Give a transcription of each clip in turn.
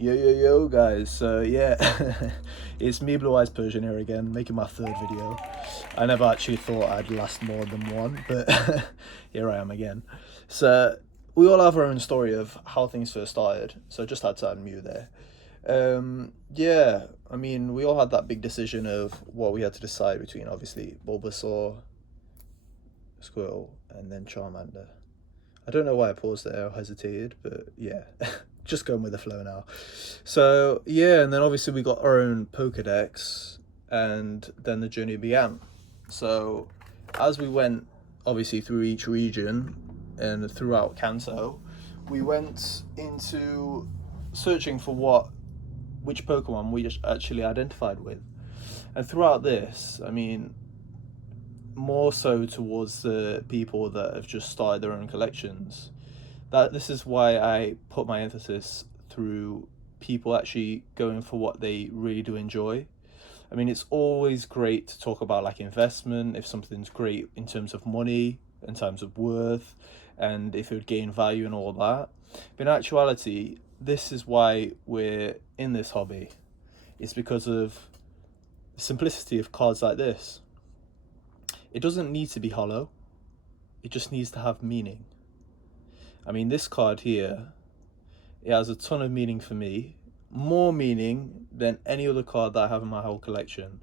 Yo guys, so yeah, it's me, Blue Eyes Persian here again, making my third video. I never actually thought I'd last more than one, but here I am again. So we all have our own story of how things first started, so just had to unmute there. Yeah, I mean, we all had that big decision of what we had to decide between, obviously, Bulbasaur, Squirtle, and then Charmander. I don't know why I paused there or hesitated, but yeah, just going with the flow now. So yeah, and then obviously we got our own Pokédex, and then the journey began. So as we went, obviously through each region and throughout Kanto, we went into searching for which Pokemon we actually identified with, and throughout this, I mean, more so towards the people that have just started their own collections. That this is why I put my emphasis through people actually going for what they really do enjoy. I mean, it's always great to talk about like investment, if something's great in terms of money, in terms of worth, and if it would gain value and all that. But in actuality, this is why we're in this hobby. It's because of the simplicity of cards like this. It doesn't need to be hollow, it just needs to have meaning. I mean, this card here, it has a ton of meaning for me, more meaning than any other card that I have in my whole collection.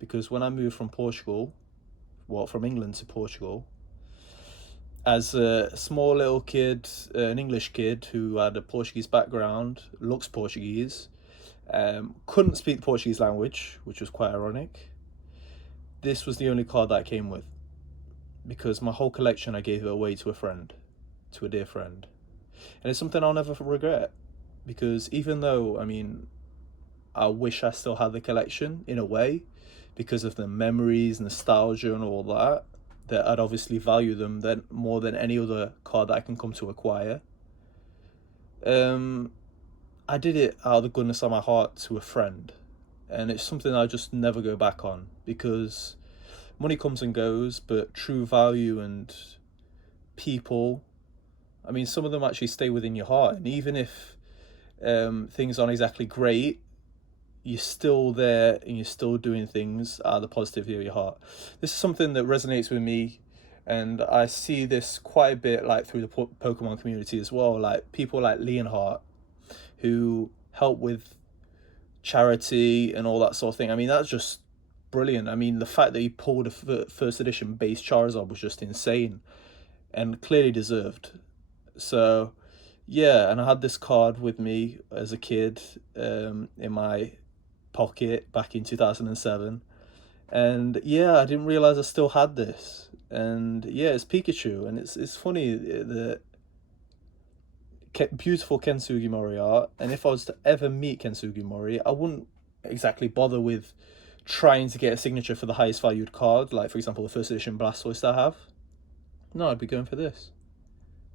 Because when I moved from Portugal, well, from England to Portugal, as a small little kid, an English kid who had a Portuguese background, looks Portuguese, couldn't speak the Portuguese language, which was quite ironic. This was the only card that I came with, because my whole collection I gave it away to a friend, to a dear friend, and it's something I'll never regret, because even though, I mean, I wish I still had the collection in a way, because of the memories, nostalgia and all that, that I'd obviously value them then more than any other card that I can come to acquire. I did it out of the goodness of my heart to a friend, and it's something I just never go back on, because money comes and goes, but true value and people, I mean, some of them actually stay within your heart, and even if things aren't exactly great, you're still there and you're still doing things out of the positivity of your heart. This is something that resonates with me, and I see this quite a bit like through the Pokemon community as well, like people like Leonhart who help with charity and all that sort of thing. I mean, that's just brilliant. I mean, the fact that he pulled a first edition base Charizard was just insane and clearly deserved. So yeah, and I had this card with me as a kid, in my pocket back in 2007, and yeah, I didn't realize I still had this. And yeah, it's Pikachu, and it's funny, the beautiful Kensugi Mori art, and if I was to ever meet Kensugi Mori, I wouldn't exactly bother with trying to get a signature for the highest valued card, like for example the first edition Blastoise I have. No, I'd be going for this,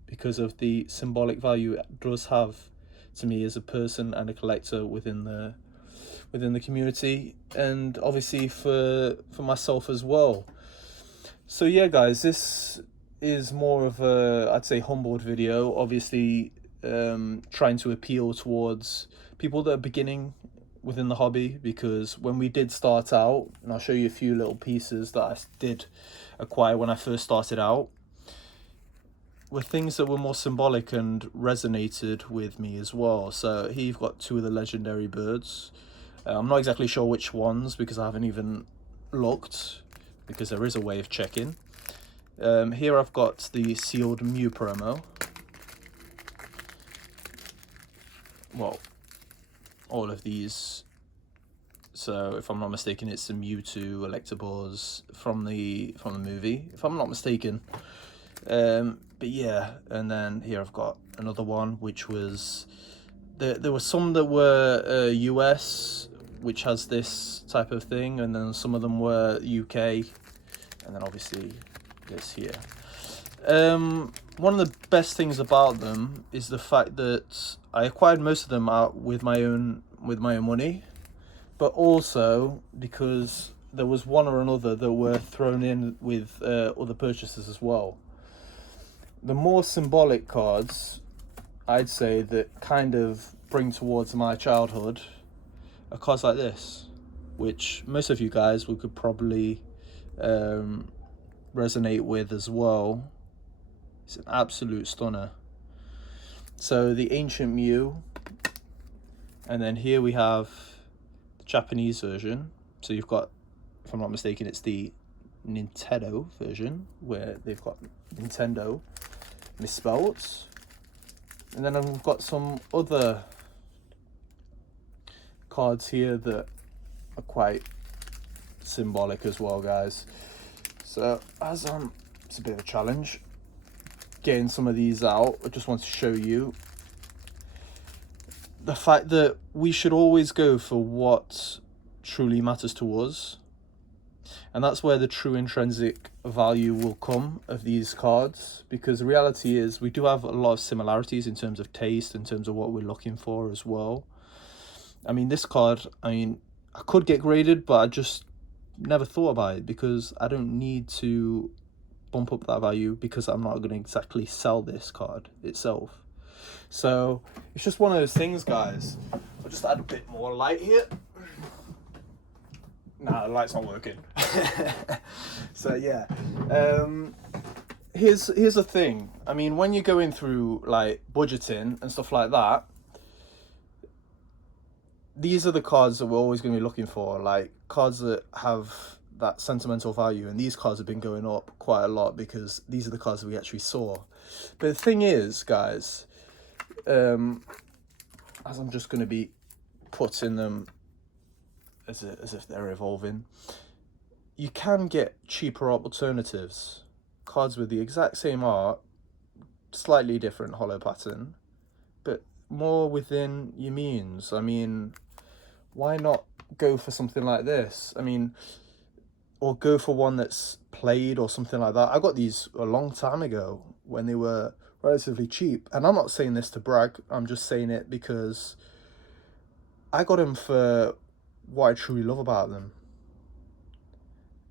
because of the symbolic value it does have to me as a person and a collector within the community, and obviously for myself as well. So yeah guys, this is more of a, I'd say, humbled video, obviously, trying to appeal towards people that are beginning within the hobby, because when we did start out, and I'll show you a few little pieces that I did acquire when I first started out, were things that were more symbolic and resonated with me as well. So here you've got two of the legendary birds. I'm not exactly sure which ones, because I haven't even looked, because there is a way of checking. Here I've got the sealed Mew promo. Well, all of these. So if I'm not mistaken, it's the Mewtwo, Electabuzz from the movie, if I'm not mistaken. But yeah, and then here I've got another one, which was there were some that were US, which has this type of thing, and then some of them were UK, and then obviously this here. One of the best things about them is the fact that I acquired most of them out with my own money, but also because there was one or another that were thrown in with other purchases as well. The more symbolic cards, I'd say, that kind of bring towards my childhood are cards like this, which most of you guys could probably resonate with as well. It's an absolute stunner. So the Ancient Mew, and then here we have the Japanese version. So you've got, if I'm not mistaken, it's the Nintendo version where they've got Nintendo misspelled. And then I've got some other cards here that are quite symbolic as well, guys. So as it's a bit of a challenge getting some of these out, I just want to show you the fact that we should always go for what truly matters to us, and that's where the true intrinsic value will come of these cards, because the reality is we do have a lot of similarities in terms of taste, in terms of what we're looking for as well. I mean, this card, I mean, I could get graded, but I just never thought about it because I don't need to bump up that value because I'm not going to exactly sell this card itself. So it's just one of those things, guys. I'll just add a bit more light here. Nah, the light's not working. So yeah, here's the thing. I mean, when you're going through like budgeting and stuff like that, these are the cards that we're always going to be looking for, like cards that have that sentimental value, and these cards have been going up quite a lot because these are the cards that we actually saw. But the thing is, guys, as I'm just going to be putting them as if they're evolving, you can get cheaper alternatives, cards with the exact same art, slightly different holo pattern, but more within your means. I mean, why not go for something like this? I mean, or go for one that's played or something like that. I got these a long time ago when they were relatively cheap, and I'm not saying this to brag, I'm just saying it because I got them for what I truly love about them,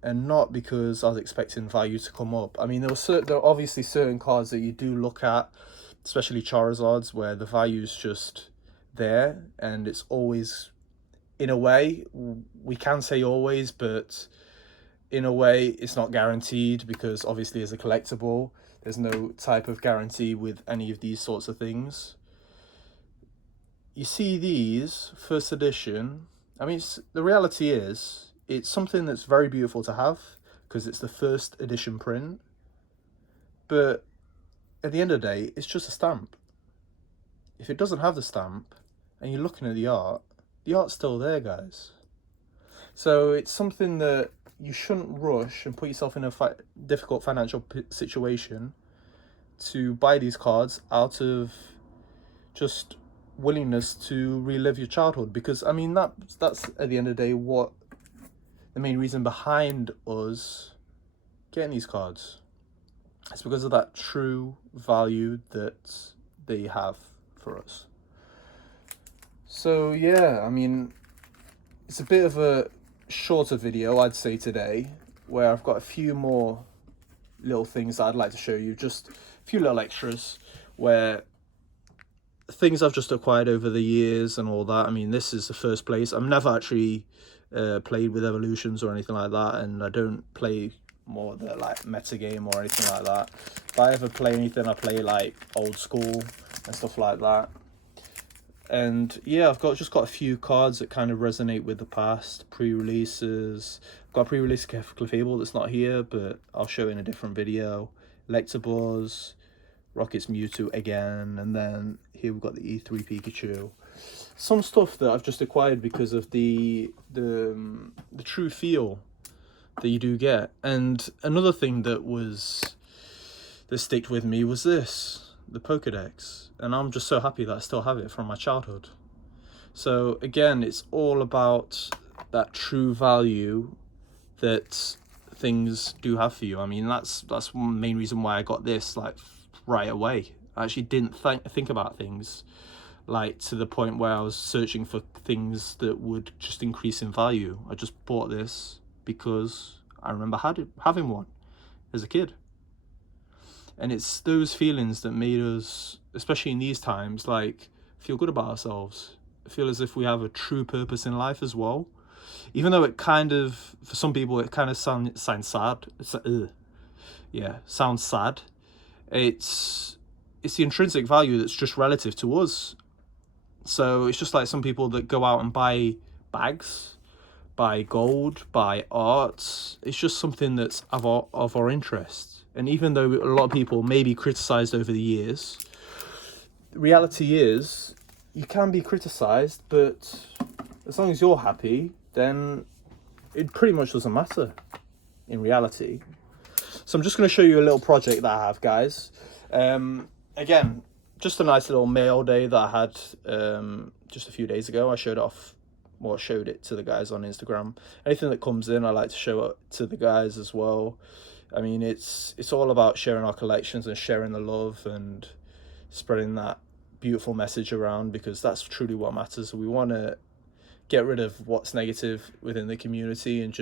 and not because I was expecting value to come up. I mean, there are obviously certain cards that you do look at, especially Charizards, where the value's just there, and it's always, in a way, we can say always, but in a way it's not guaranteed, because obviously as a collectible there's no type of guarantee with any of these sorts of things. You see these first edition, I mean, the reality is it's something that's very beautiful to have because it's the first edition print, but at the end of the day it's just a stamp. If it doesn't have the stamp and you're looking at the art's still there, guys. So it's something that you shouldn't rush and put yourself in a difficult financial situation to buy these cards out of just willingness to relive your childhood, because I mean that's at the end of the day what the main reason behind us getting these cards. It's because of that true value that they have for us. So yeah, I mean, it's a bit of a shorter video, I'd say, today, where I've got a few more little things that I'd like to show you, just a few little extras where things I've just acquired over the years and all that. I mean, this is the first place. I've never actually played with evolutions or anything like that, and I don't play more the like meta game or anything like that. If I ever play anything, I play like old school and stuff like that. And yeah, I've just got a few cards that kind of resonate with the past, pre-releases. I've got a pre-release Clefable that's not here, but I'll show it in a different video. Electabuzz, Rocket's Mewtwo again, and then here we've got the E3 Pikachu. Some stuff that I've just acquired because of the true feel that you do get. And another thing that sticked with me was this, the Pokédex, and I'm just so happy that I still have it from my childhood. So again, it's all about that true value that things do have for you. I mean, that's one main reason why I got this like right away. I actually didn't think about things like to the point where I was searching for things that would just increase in value. I just bought this because I remember having one as a kid. And it's those feelings that made us, especially in these times, like feel good about ourselves, feel as if we have a true purpose in life as well. Even though it kind of, for some people, it kind of sounds sad. Sounds sad. It's the intrinsic value that's just relative to us. So it's just like some people that go out and buy bags, buy gold, buy art. It's just something that's of our interest. And even though a lot of people may be criticized over the years, the reality is you can be criticized, but as long as you're happy, then it pretty much doesn't matter in reality. So I'm just going to show you a little project that I have, guys. Again, just a nice little mail day that I had just a few days ago. I showed it to the guys on Instagram. Anything that comes in, I like to show it to the guys as well. I mean, it's all about sharing our collections and sharing the love and spreading that beautiful message around, because that's truly what matters. We want to get rid of what's negative within the community and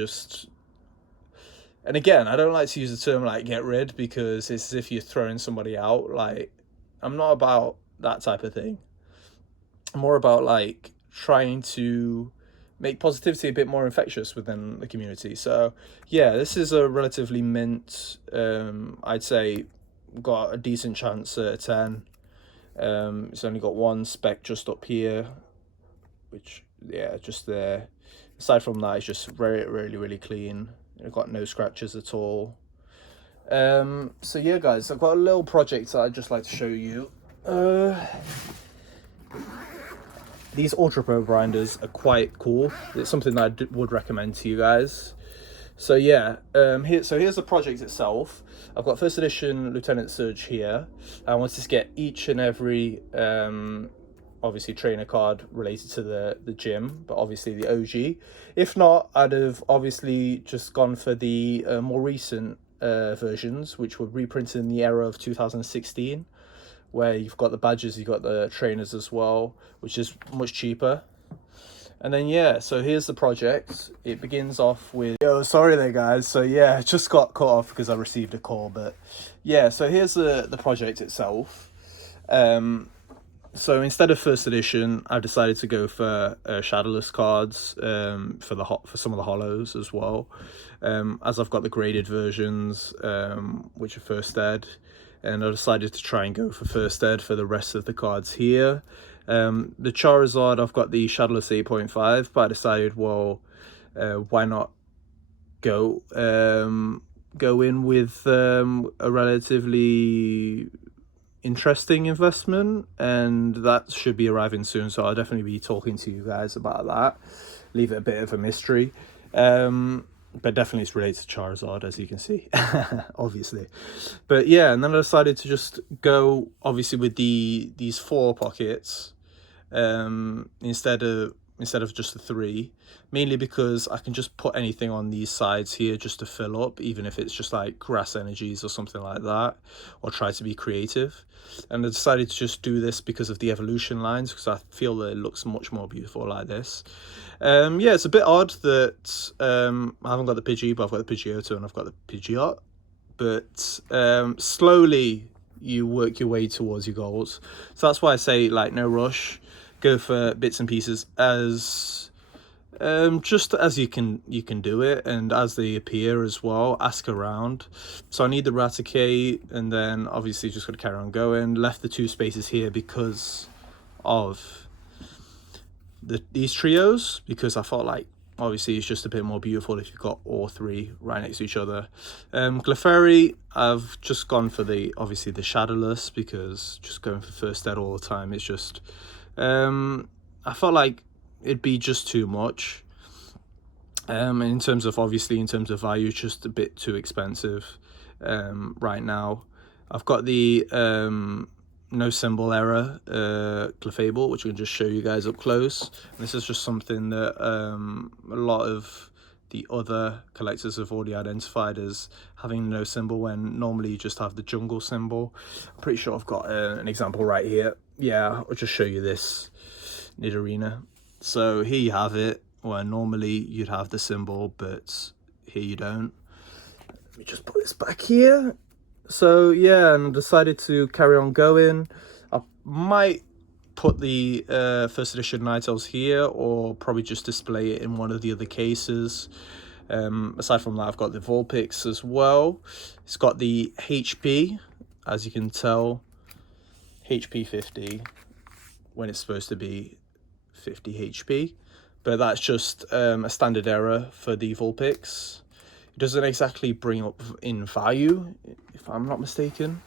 again, I don't like to use the term like get rid, because it's as if you're throwing somebody out. Like, I'm not about that type of thing. I'm more about like trying to make positivity a bit more infectious within the community. So yeah, this is a relatively mint, I'd say got a decent chance at a 10. It's only got one speck just up here, which, yeah, just there. Aside from that, it's just really clean. I've got no scratches at all. So yeah, guys, I've got a little project that I'd just like to show you. These Ultra Pro grinders are quite cool. It's something that I would recommend to you guys. So yeah, here's the project itself. I've got first edition Lieutenant Surge here. I want to get each and every obviously trainer card related to the gym, but obviously the OG. If not, I'd have obviously just gone for the more recent versions, which were reprinted in the era of 2016, where you've got the badges, you've got the trainers as well, which is much cheaper. And then yeah, so here's the project. It begins off with, yo, sorry there guys, so yeah, it just got cut off because I received a call. But yeah, so here's the project itself. So instead of first edition, I've decided to go for shadowless cards for some of the holos as well, as I've got the graded versions, which are first ed, and I decided to try and go for first ed for the rest of the cards here. The Charizard, I've got the shadowless 8.5, but I decided, well, why not go in with a relatively interesting investment, and that should be arriving soon, so I'll definitely be talking to you guys about that. Leave it a bit of a mystery, but definitely it's related to Charizard, as you can see. Obviously. But yeah, and then I decided to just go obviously with these 4 pockets instead of just the 3, mainly because I can just put anything on these sides here just to fill up, even if it's just like grass energies or something like that, or try to be creative. And I decided to just do this because of the evolution lines, because I feel that it looks much more beautiful like this. Yeah, it's a bit odd that I haven't got the Pidgey, but I've got the Pidgeotto and I've got the Pidgeot. But slowly you work your way towards your goals. So that's why I say, like, no rush. Go for bits and pieces as just as you can do it, and as they appear as well. Ask around. So I need the Raticate, and then obviously just got to carry on going. Left the 2 spaces here because of these trios, because I felt like obviously it's just a bit more beautiful if you've got all 3 right next to each other. Clefairy, I've just gone for obviously the shadowless, because just going for first ed all the time, it's just I felt like it'd be just too much. In terms of value, it's just a bit too expensive right now. I've got the no symbol error Clefable, which I can just show you guys up close. And this is just something that a lot of the other collectors have already identified as having no symbol, when normally you just have the jungle symbol. I'm pretty sure I've got an example right here. Yeah, I'll just show you this Nidorina. So here you have it, where normally you'd have the symbol, but here you don't. Let me just put this back here. So yeah, and I decided to carry on going. I might put the first edition Ninetales here, or probably just display it in one of the other cases. Aside from that, I've got the Vulpix as well. It's got the HP, as you can tell, HP 50 when it's supposed to be 50 HP, but that's just a standard error for the Vulpix. It doesn't exactly bring up in value, if I'm not mistaken.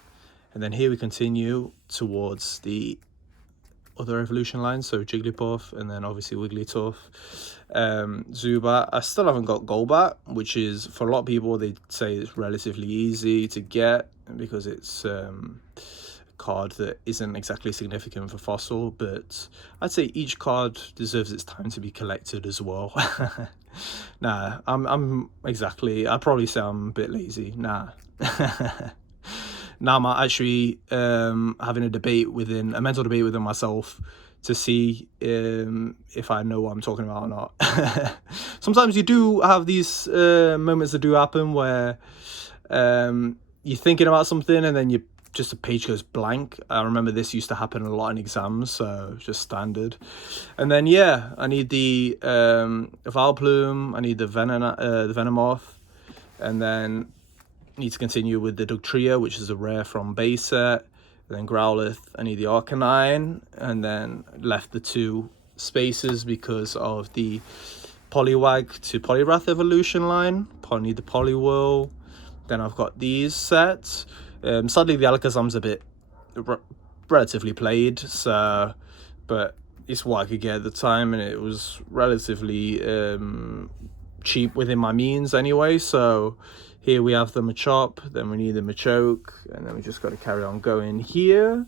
And then here we continue towards the other evolution lines, so Jigglypuff, and then obviously Wigglytuff, Zubat. I still haven't got Golbat, which is, for a lot of people, they say it's relatively easy to get because it's a card that isn't exactly significant for Fossil, but I'd say each card deserves its time to be collected as well. Nah, I'd probably say I'm a bit lazy. Nah. Now I'm actually having a mental debate within myself to see if I know what I'm talking about or not. Sometimes you do have these moments that do happen where you're thinking about something and then just a page goes blank. I remember this used to happen a lot in exams, so just standard. And then yeah, I need the Vileplume, I need the Venomoth, and then need to continue with the Dugtrio, which is a rare from base set. And then Growlithe, I need the Arcanine, and then left the 2 spaces because of the Poliwag to Poliwrath evolution line. I need the Poliwhirl. Then I've got these sets. Sadly, the Alakazam's a bit relatively played, so, but it's what I could get at the time, and it was relatively cheap within my means anyway. So here we have the Machop, then we need the Machoke, and then we just got to carry on going here.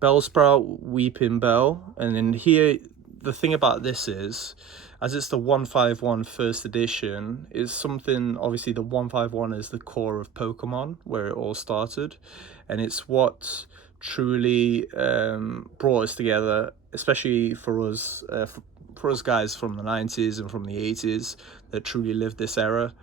Bellsprout, Weeping Bell, and then here, the thing about this is, as it's the 151 first edition, is something, obviously the 151 is the core of Pokemon, where it all started, and it's what truly brought us together, especially for us guys from the 90s and from the 80s that truly lived this era.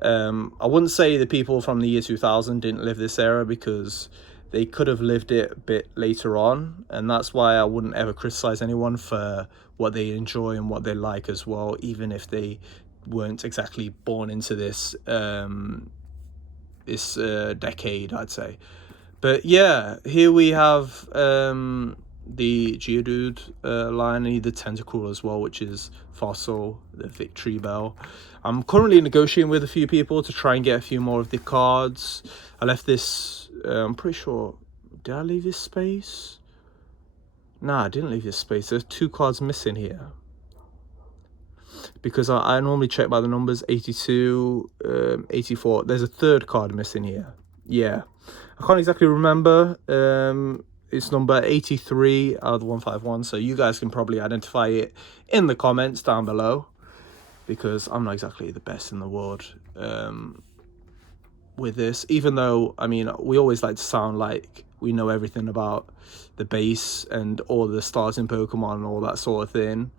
I wouldn't say the people from the year 2000 didn't live this era, because they could have lived it a bit later on, and that's why I wouldn't ever criticize anyone for what they enjoy and what they like as well, even if they weren't exactly born into this decade, I'd say. But yeah, here we have the Geodude line. I need the Tentacruel as well, which is Fossil, the Victory Bell. I'm currently negotiating with a few people to try and get a few more of the cards. I left this, I'm pretty sure, did I leave this space? Nah, I didn't leave this space. There's 2 cards missing here, because I normally check by the numbers, 82, 84. There's a 3rd card missing here. Yeah, I can't exactly remember. It's number 83 out of the 151, so you guys can probably identify it in the comments down below, because I'm not exactly the best in the world with this, even though, I mean, we always like to sound like we know everything about the base and all the starting Pokemon and all that sort of thing.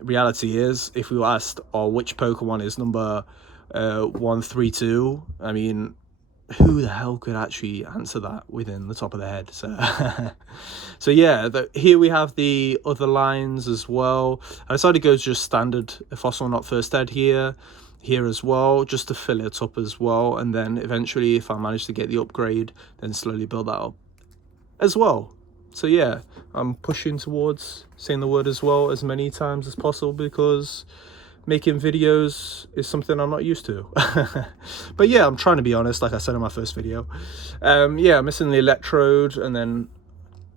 Reality is, if we were asked, which Pokemon is number 132, I mean, who the hell could actually answer that within the top of their head? So so yeah, here we have the other lines as well. I decided to go just standard Fossil Not First Ed here as well, just to fill it up as well, and then eventually, if I manage to get the upgrade, then slowly build that up as well. So yeah, I'm pushing towards saying the word as well as many times as possible, because making videos is something I'm not used to. But yeah, I'm trying to be honest, like I said in my first video. Yeah, I'm missing the Electrode, and then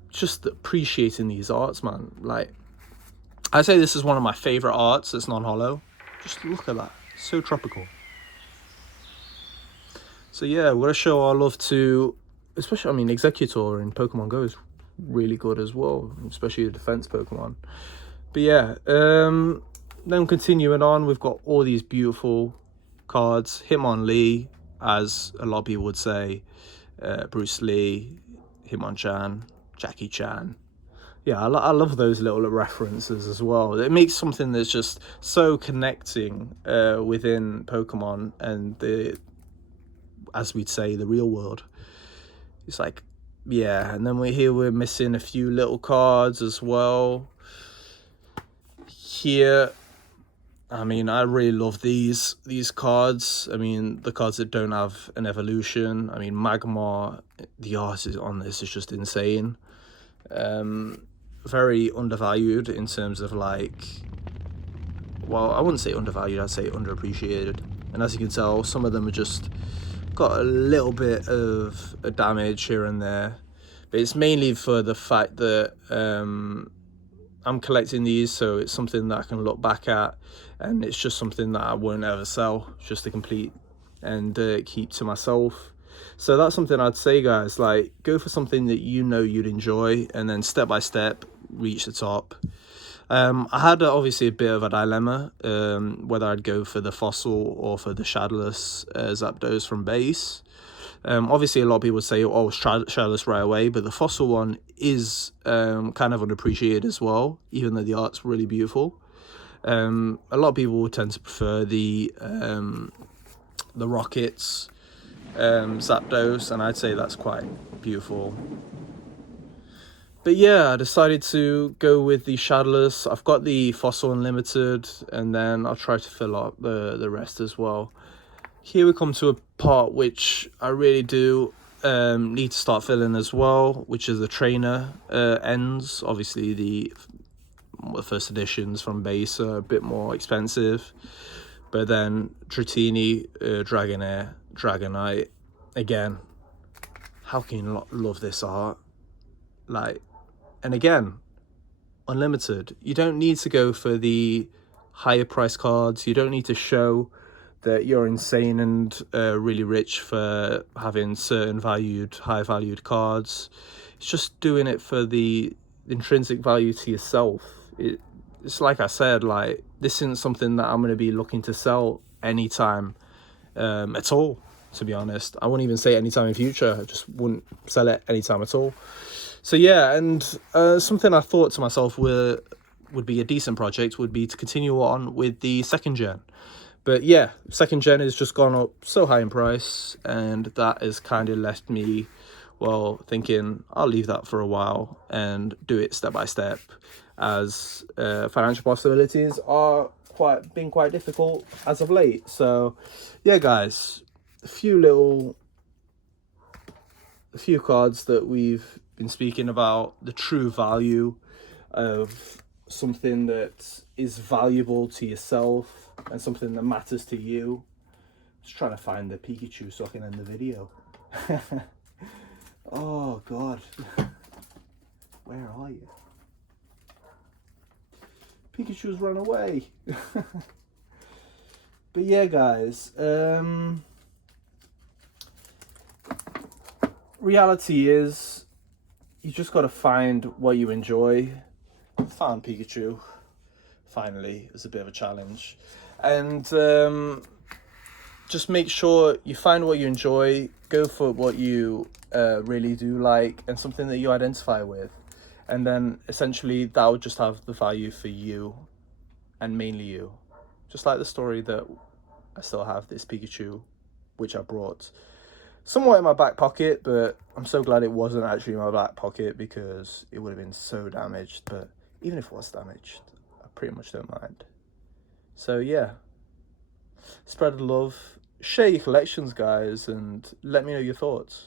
just appreciating these arts, man. Like, I say this is one of my favorite arts that's non-holo. Just look at that, so tropical. So yeah, we're gonna show our love to, especially, I mean, Executor in Pokemon Go is really good as well, especially the defense Pokemon. But yeah, then continuing on, we've got all these beautiful cards. Hitmonlee, as a lot of people would say, Bruce Lee, Hitmonchan, Jackie Chan. Yeah, I love those little references as well. It makes something that's just so connecting within Pokemon and the, as we'd say, the real world. It's like yeah, and then we're missing a few little cards as well. Here, I mean, I really love these cards. I mean, the cards that don't have an evolution. I mean, Magmar, the art on this is just insane. Very undervalued in terms of like, well, I wouldn't say undervalued, I'd say underappreciated. And as you can tell, some of them are just got a little bit of a damage here and there, but it's mainly for the fact that I'm collecting these, so it's something that I can look back at, and it's just something that I won't ever sell, just to complete and keep to myself. So that's something I'd say, guys, like, go for something that you know you'd enjoy, and then step by step reach the top. I had obviously a bit of a dilemma whether I'd go for the fossil or for the shadowless Zapdos from base. Obviously, a lot of people say, oh, shadowless right away, but the fossil one is kind of underappreciated as well, even though the art's really beautiful. A lot of people tend to prefer the rockets Zapdos, and I'd say that's quite beautiful. But yeah, I decided to go with the shadowless. I've got the fossil unlimited, and then I'll try to fill up the rest as well. Here we come to a part which I really do need to start filling as well, which is the trainer ends. Obviously, the first editions from base are a bit more expensive, but then Dratini, Dragonair, Dragonite, again, how can you not love this art? Like, and again, unlimited. You don't need to go for the higher price cards. You don't need to show that you're insane and really rich for having certain high valued cards. It's just doing it for the intrinsic value to yourself. It's like I said, like, this isn't something that I'm going to be looking to sell anytime at all, to be honest. I wouldn't even say anytime in future. I just wouldn't sell it anytime at all. So yeah, and something I thought to myself would be a decent project would be to continue on with the second gen. But yeah, second gen has just gone up so high in price, and that has kind of left me, well, thinking I'll leave that for a while and do it step by step, as financial possibilities are been quite difficult as of late. So yeah, guys, a few cards that we've been speaking about, the true value of something that is valuable to yourself and something that matters to you. Just trying to find the Pikachu so I can end the video. Oh god, where are you? Pikachu's run away. But yeah, guys, reality is, you just got to find what you enjoy. Found Pikachu, finally. It was a bit of a challenge. And just make sure you find what you enjoy, go for what you really do like, and something that you identify with. And then essentially that would just have the value for you, and mainly you. Just like the story that I still have this Pikachu, which I brought somewhat in my back pocket, but I'm so glad it wasn't actually in my back pocket, because it would have been so damaged. But even if it was damaged, I pretty much don't mind. So yeah, spread the love, share your collections, guys, and let me know your thoughts.